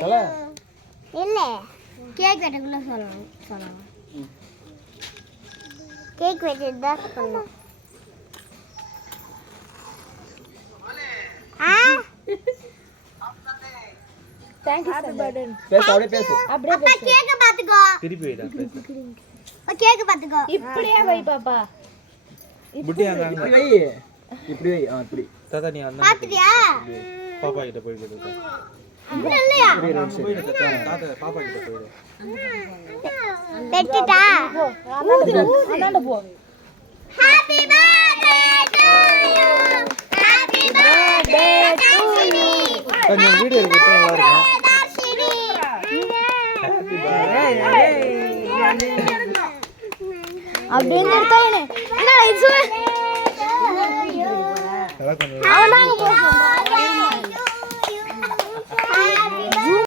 இல்ல கேக் வெட்டக்குள்ள சொல்லணும் கேக் வெட்டிட்டு தான் சொல்லணும் Thank you happy birthday பேசு அப்படியே பேசு கேக்க பாத்துக்கோ திருப்பி வைடா பேசு கேக்க பாத்துக்கோ இப்படியே வை பாப்பா புட்டி அங்க இப்படி வை இப்படி தாத்தா நீ அந்த பாத்துட்டியா பாப்பா கிட்ட போய் பேசு இது இல்லையா தாத்தா பாப்பா கிட்ட போய் வெட்டிட்டா அண்ணாண்ட போ happy birthday to you happy birthday to you கொஞ்சம் வீடியோ எடுத்து நல்லா இருக்கும் அப்படியே நிறுத்தானே என்ன இது அவனாங்க போறோம்